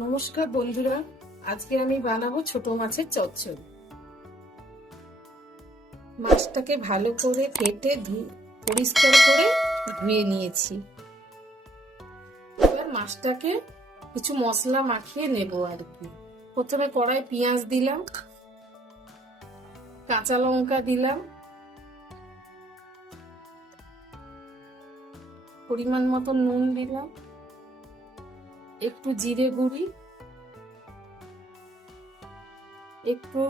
নমস্কার বন্ধুরা আজকে আমি বানাবো ছোট মাছের চচ্চড়ি। মাছটাকে ভালো করে কেটে পরিষ্কার করে ধুয়ে নিয়েছি। এবার মাছটাকে কিছু মশলা মাখিয়ে নেব আর কি। প্রথমে কড়াই পেঁয়াজ দিলাম, কাঁচা লঙ্কা দিলাম। পরিমাণ মতো নুন দিলাম। একটু জিরে গুঁড়ি, একটু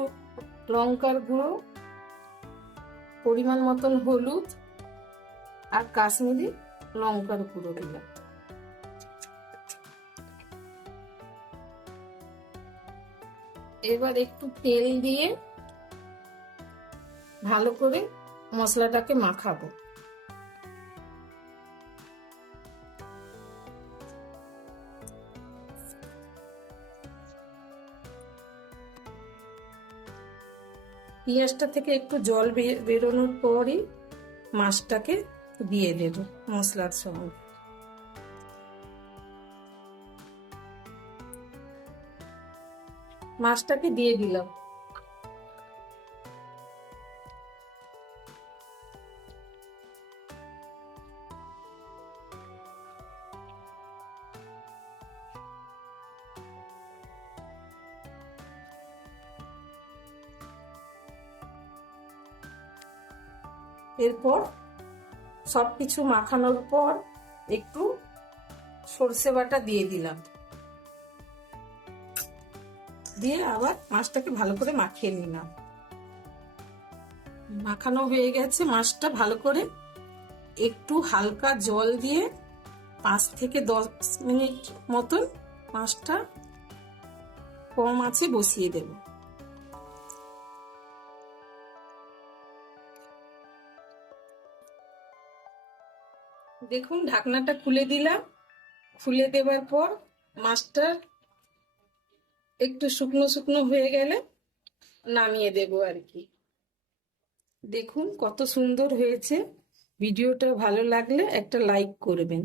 লঙ্কার গুঁড়ো, পরিমাণ মতন হলুদ আর কাশ্মীরি লঙ্কার গুঁড়ো দিলাম। এবার একটু তেল দিয়ে ভালো করে মশলাটাকে মাখাবো। পেঁয়াজটা থেকে একটু জল বেরোনোর পরই মাছটাকে দিয়ে দেব মশলার সঙ্গে। মাছটাকে দিয়ে দিলাম। এরপর সব কিছু মাখানোর পর একটু সর্ষে বাটা দিয়ে দিলাম। দিয়ে আবার মাছটাকে ভালো করে মাখিয়ে নিলাম। মাখানো হয়ে গেছে মাছটা ভালো করে। একটু হালকা জল দিয়ে পাঁচ থেকে দশ মিনিট মতন মাছটা কম আছে বসিয়ে দেবো। দেখুন, ঢাকনাটা খুলে দিলাম। খুলে দেবার পর মাছটা একটু শুকনো শুকনো হয়ে গেলে নামিয়ে দেব আর কি। দেখুন কত সুন্দর হয়েছে। ভিডিওটা ভালো লাগলে একটা লাইক করবেন।